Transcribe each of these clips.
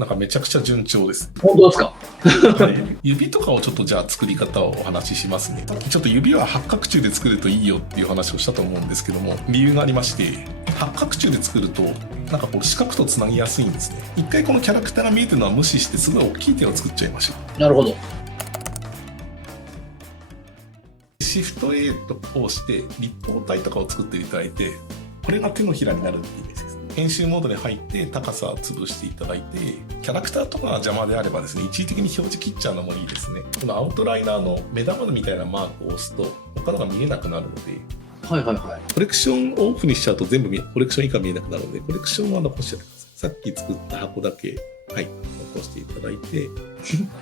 なんかめちゃくちゃ順調です。本当ですか？はい、指とかをちょっとじゃあ作り方をお話ししますね。さっきちょっと指は八角柱で作るといいよっていう話をしたと思うんですけども、理由がありまして、八角柱で作るとなんかこう四角とつなぎやすいんですね。一回このキャラクターが見えてるのは無視してすごい大きい手を作っちゃいましょう。なるほど。シフト A と押して立方体とかを作っていただいて、これが手のひらになるっていうイメージです。編集モードに入って高さを潰していただいて、キャラクターとかが邪魔であればですね、一時的に表示切っちゃうのもいいですね。このアウトライナーの目玉みたいなマークを押すと他のが見えなくなるので、はいはいはい。コレクションをオフにしちゃうと全部コレクション以下見えなくなるので、コレクションは残しちゃってください。さっき作った箱だけ、はい、残していただいて。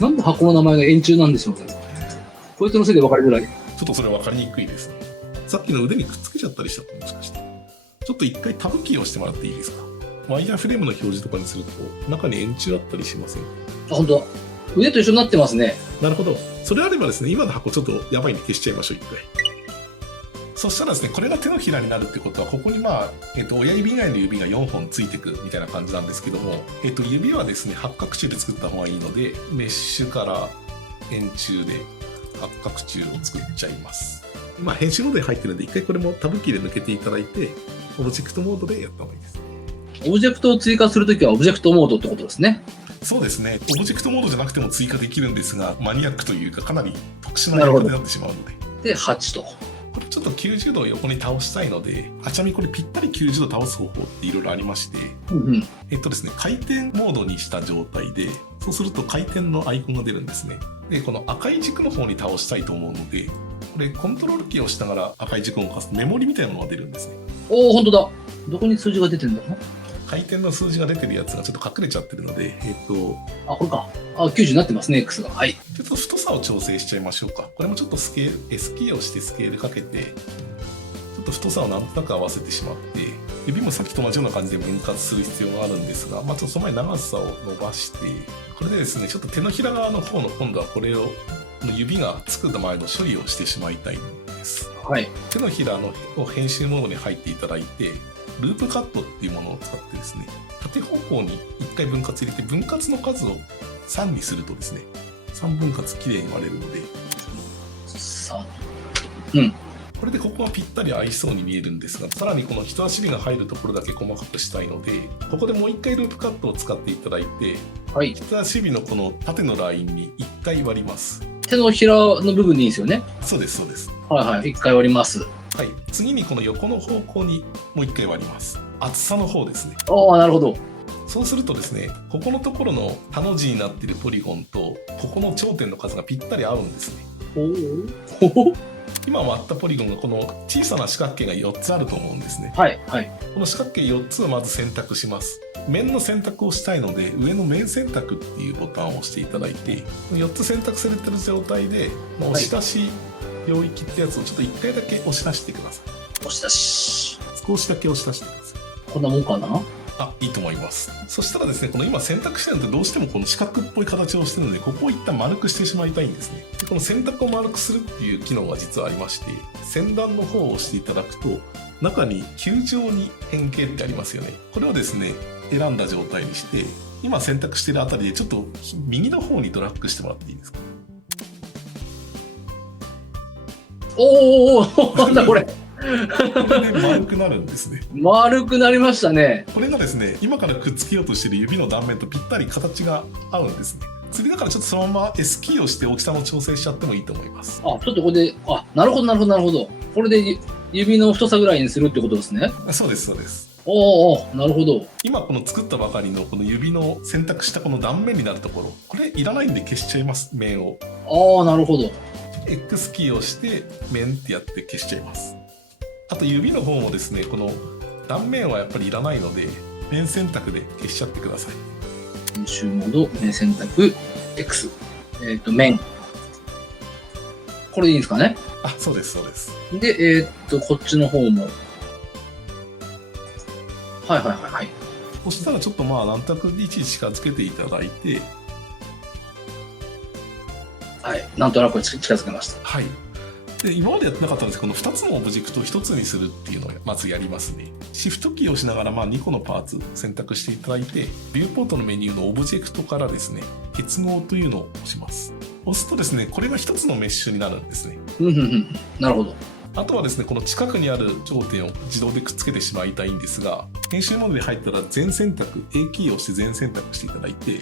なんで箱の名前が円柱なんでしょうか？こいつのせいで分かりづらい。ちょっとそれ分かりにくいですね。さっきの腕にくっつけちゃったりしたともしかして。ちょっと一回タブキーを押してもらっていいですか？ワイヤーフレームの表示とかにすると中に円柱あったりしませんか？あ、本当だ。腕と一緒になってますね。なるほど。それあればですね、今の箱ちょっとやばいんで消しちゃいましょう、一回。そしたらですね、これが手のひらになるってことは、ここに親指以外の指が4本ついてくみたいな感じなんですけども、指はですね、八角柱で作った方がいいので、メッシュから円柱で八角柱を作っちゃいます。今、編集モードに入ってるんで、一回これもタブキーで抜けていただいて、オブジェクトモードでやった方がいいです。オブジェクトを追加するときはオブジェクトモードってことですね。そうですね。オブジェクトモードじゃなくても追加できるんですが、マニアックというかかなり特殊なやり方になってしまうので。で、8と。これちょっと90度を横に倒したいので、ちなみにこれぴったり90度倒す方法っていろいろありまして、ですね、回転モードにした状態で、そうすると回転のアイコンが出るんですね。で、この赤い軸の方に倒したいと思うので、これコントロールキーを押しながら赤い軸を動かすとメモリみたいなのが出るんですね。おお、本当だ。どこに数字が出てるんだろうな。回転の数字が出てるやつがちょっと隠れちゃってるので、あ、これか。あ、90になってますね、X が。はい。ちょっと太さを調整しちゃいましょうか。これもちょっとS キーをしてスケールかけて、ちょっと太さをなんとなく合わせてしまって、指もさっきと同じような感じで分割する必要があるんですが、ちょっとその前に長さを伸ばして、これでですね、ちょっと手のひら側の方の今度はこれを、指がつく前の処理をしてしまいたいんです。はい。手のひらの編集モードに入っていただいて、ループカットっていうものを使ってですね、縦方向に1回分割入れて、分割の数を3にするとですね、3分割きれいに割れるので、3。うん。これでここがぴったり合いそうに見えるんですが、さらにこの人差し指が入るところだけ細かくしたいので、ここでもう1回ループカットを使っていただいて、はい、人差し指のこの縦のラインに1回割ります。手のひらの部分にいいですよね。そうです、そうです。はいはい、1回割ります。はい、次にこの横の方向にもう1回割ります。厚さの方ですね。ああ、なるほど。そうするとですね、ここのところの他の字になっているポリゴンと、ここの頂点の数がぴったり合うんですね。おお。今割ったポリゴンがこの小さな四角形が4つあると思うんですね。はいはい。この四角形4つをまず選択します。面の選択をしたいので、上の面選択っていうボタンを押していただいて、4つ選択されている状態で、押し出し領域ってやつをちょっと1回だけ押し出してください。押し出し。少しだけ押し出してください。こんなもんかな？あ、いいと思います。そしたらですね、この今選択してるのってどうしてもこの四角っぽい形をしてるので、ここを一旦丸くしてしまいたいんですね。でこの選択を丸くするっていう機能が実はありまして、先端の方を押していただくと、中に球状に変形ってありますよね。これをですね、選んだ状態にして、今選択しているあたりでちょっと右の方にドラッグしてもらっていいですか。おお、なんだこれ。これで丸くなるんですね。丸くなりましたね。これがですね、今からくっつけようとしている指の断面とぴったり形が合うんですね。次だからちょっとそのまま S キーをして大きさも調整しちゃってもいいと思います。あ、ちょっとこれで、あ、なるほどなるほどなるほど。これで指の太さぐらいにするってことですね。そうです、そうです。おお、なるほど。今この作ったばかりのこの指の選択したこの断面になるところ、これいらないんで消しちゃいます、面を。ああ、なるほど。X キーをして面ってやって消しちゃいます。あと指の方もですね、この断面はやっぱりいらないので、面選択で消しちゃってください。編集モード、面選択、X。面。これでいいんですかね？あ、そうです、そうです。で、こっちの方も。はいはいはいはい。そしたらちょっとなんとなく位置近づけていただいて。はい、なんとなく近づけました。はい。で今までやってなかったんですけど、この2つのオブジェクトを1つにするっていうのをまずやりますね。シフトキーを押しながら2個のパーツ選択していただいて、ビューポートのメニューのオブジェクトからですね、結合というのを押します。押すとですね、これが1つのメッシュになるんですね。なるほど。あとはですね、この近くにある頂点を自動でくっつけてしまいたいんですが、編集モードに入ったら全選択、A キーを押して全選択していただいて、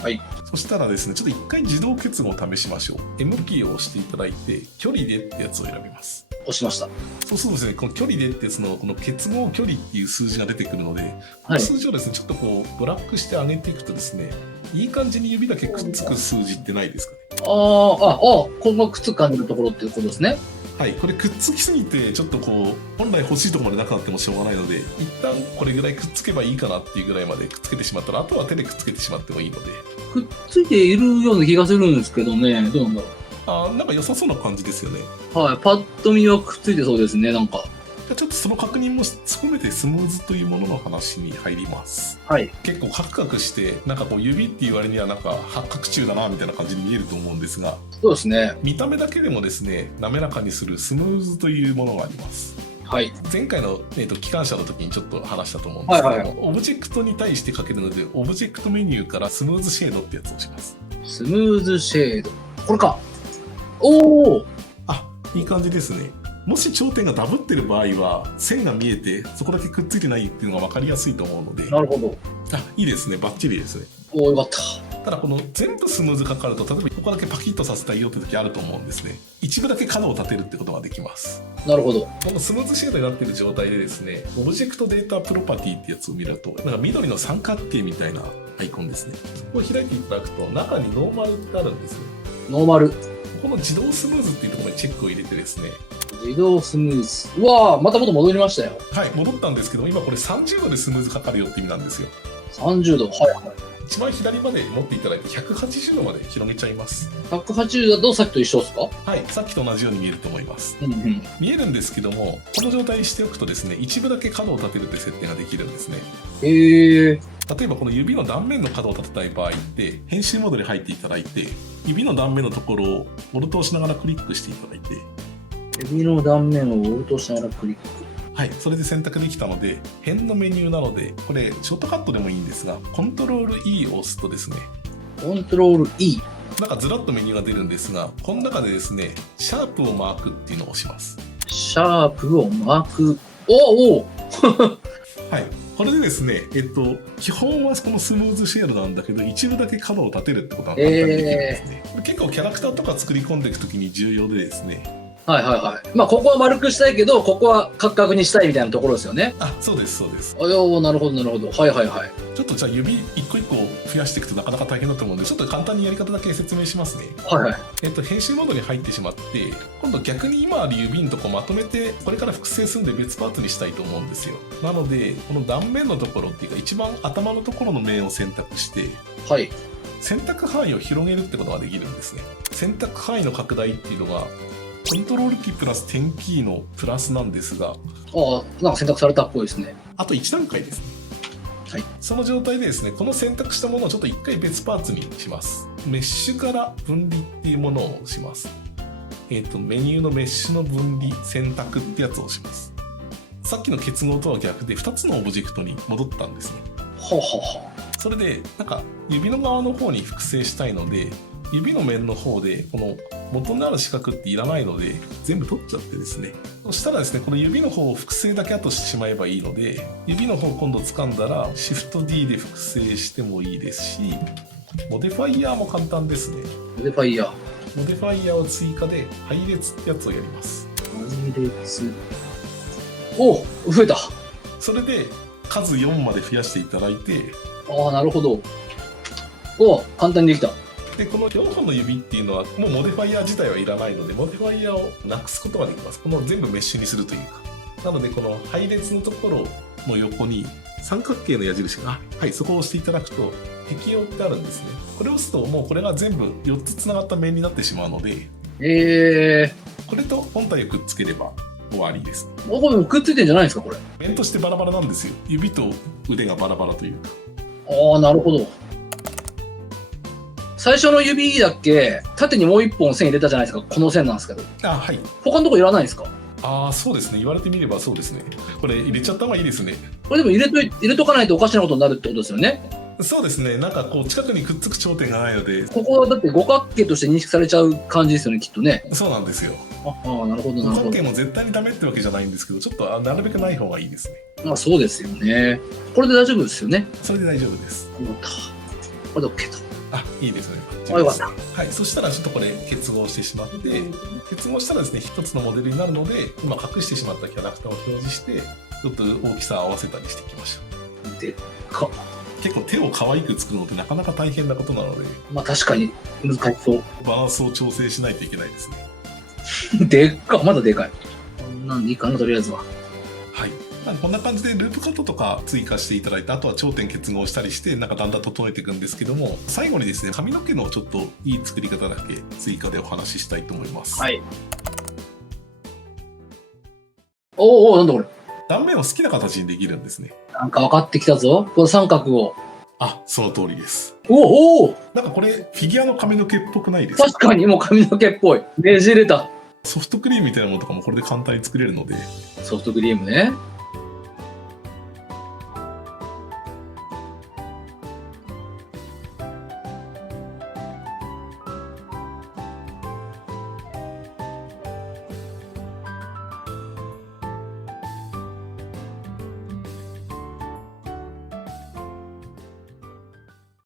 はい。そしたらですね、ちょっと一回自動結合を試しましょう。M キーを押していただいて、距離でってやつを選びます。押しました。そうするとですね、この距離でってやつのこの結合距離っていう数字が出てくるので、この数字をですね、ちょっとこうドラッグして上げていくとですね、いい感じに指だけくっつく数字ってないですかね。このくっつく感じのところっていうことですね。はい、これくっつきすぎてちょっとこう本来欲しいところまでなくなってもしょうがないので、一旦これぐらいくっつけばいいかなっていうぐらいまでくっつけてしまったら、あとは手でくっつけてしまってもいいので。くっついているような気がするんですけどね、どうなんだろなんか良さそうな感じですよね。う。はい、パッと見はくっついてそうですね、なんか。じゃあちょっとその確認も含めてスムーズというものの話に入ります。はい。結構カクカクしてなんかこう指っていう割にはなんか八角中だなみたいな感じに見えると思うんですが、そうですね。見た目だけでもですね、滑らかにするスムーズというものがあります。はい。前回の、機関車の時にちょっと話したと思うんですけども、はいはいオブジェクトに対してかけるので、オブジェクトメニューからスムーズシェードってやつをします。スムーズシェード。これか。おお。いい感じですね。もし頂点がダブってる場合は線が見えてそこだけくっついてないっていうのが分かりやすいと思うので、なるほど。いいですね、バッチリですね。おお、よかった。ただこの全部スムーズかかると、例えばここだけパキッとさせたいよって時あると思うんですね。一部だけ角を立てるってことができます。なるほど。このスムーズシェードになっている状態でですね、オブジェクトデータプロパティってやつを見ると、なんか緑の三角形みたいなアイコンですね。ここを開いていただくと中にノーマルってあるんですね。ノーマル。この自動スムーズっていうところにチェックを入れてですね、自動スムーズ。うわー、また元戻りましたよ。はい、戻ったんですけど、今これ30度でスムーズかかるよって意味なんですよ。30度。はいはい。一番左まで持っていただいて180度まで広げちゃいます。180だとさっきと一緒ですか？はい、さっきと同じように見えると思います。うんうん。見えるんですけども、この状態にしておくとですね、一部だけ角を立てるって設定ができるんですね。へえ。例えばこの指の断面の角を立てたい場合って、編集モードに入っていただいて、指の断面のところをオルトをしながらクリックしていただいて、指の断面をオルトしながらクリック。はい、それで選択できたので、辺のメニューなので、これショートカットでもいいんですが、コントロール E を押すとですね、コントロール E。なんかずらっとメニューが出るんですが、この中でですね、シャープをマークっていうのを押します。シャープをマーク。おおはい。これでですね、基本はこのスムーズシェードなんだけど、一部だけ角を立てるってことが簡単にできるんですね。結構キャラクターとか作り込んでいくときに重要でですね。はいはいはい。まあ、ここは丸くしたいけど、ここはカクカクにしたいみたいなところですよね。そうです、そうです。なるほど、なるほど。はいはいはい。ちょっとじゃあ指一個一個増やしていくとなかなか大変だと思うんで、ちょっと簡単にやり方だけ説明しますね。はいはい。編集モードに入ってしまって、今度逆に今ある指のとこまとめて、これから複製するんで別パーツにしたいと思うんですよ。なので、この断面のところっていうか、一番頭のところの面を選択して、はい。選択範囲を広げるってことができるんですね。選択範囲の拡大っていうのが、コントロールキープラス点キーのプラスなんですが、なんか選択されたっぽいですね。あと1段階ですね。はい。その状態でですね、この選択したものをちょっと1回別パーツにします。メッシュから分離っていうものをします。メニューのメッシュの分離選択ってやつをします。さっきの結合とは逆で2つのオブジェクトに戻ったんですね。ほうほうほう。それで、なんか指の側の方に複製したいので、指の面の方でこの元になる四角っていらないので全部取っちゃってですね、そしたらですね、この指の方を複製だけ後してしまえばいいので、指の方今度掴んだらシフト D で複製してもいいですし、モディファイヤーも簡単ですね。モディファイヤー。モディファイヤーを追加で配列ってやつをやります。配列。増えた。それで数4まで増やしていただいて、なるほど。簡単にできた。でこの4本の指っていうのはもうモディファイヤー自体はいらないので、モディファイヤーをなくすことができます。この全部メッシュにするというか。なのでこの配列のところの横に三角形の矢印が、はい、そこを押していただくと適用ってあるんですね。これを押すともうこれが全部4つつながった面になってしまうので、これと本体をくっつければ終わりですね。これもくっついてんじゃないですか、これ。面としてバラバラなんですよ。指と腕がバラバラというか。なるほど。最初の指だけ、縦にもう一本線入れたじゃないですか。この線なんですけど。あ、はい。他のとこいらないんですか？ああ、そうですね。言われてみればそうですね。これ入れちゃった方がいいですね。これでも入れとかないとおかしなことになるってことですよね。そうですね。なんかこう近くにくっつく頂点がないので。ここはだって五角形として認識されちゃう感じですよね、きっとね。そうなんですよ。ああ、なるほど、なるほど。五角形も絶対にダメってわけじゃないんですけど、ちょっとなるべくない方がいいですね。まあそうですよね。これで大丈夫ですよね。それで大丈夫です。よかった。これで OK と。あ、いいですね。あ、よかった。はい、そしたらちょっとこれ結合してしまって、結合したらですね、一つのモデルになるので、今隠してしまったキャラクターを表示して、ちょっと大きさを合わせたりしていきましょでっか。結構手を可愛く作るのってなかなか大変なことなので、まあ確かに難しそう。バランスを調整しないといけないですね。でっか。まだでかい。こんなんでいいかな、とりあえずは。はい。こんな感じでループカットとか追加していただいて、あとは頂点結合したりして、なんかだんだん整えていくんですけども、最後にですね、髪の毛のちょっといい作り方だけ追加でお話ししたいと思います。はい。おお、なんだこれ。断面を好きな形にできるんですね。なんか分かってきたぞ。この三角を。あ、その通りです。おお、なんかこれ、フィギュアの髪の毛っぽくないですか？確かにもう髪の毛っぽい。ねじれた。ソフトクリームみたいなものとかもこれで簡単に作れるので、ソフトクリームね。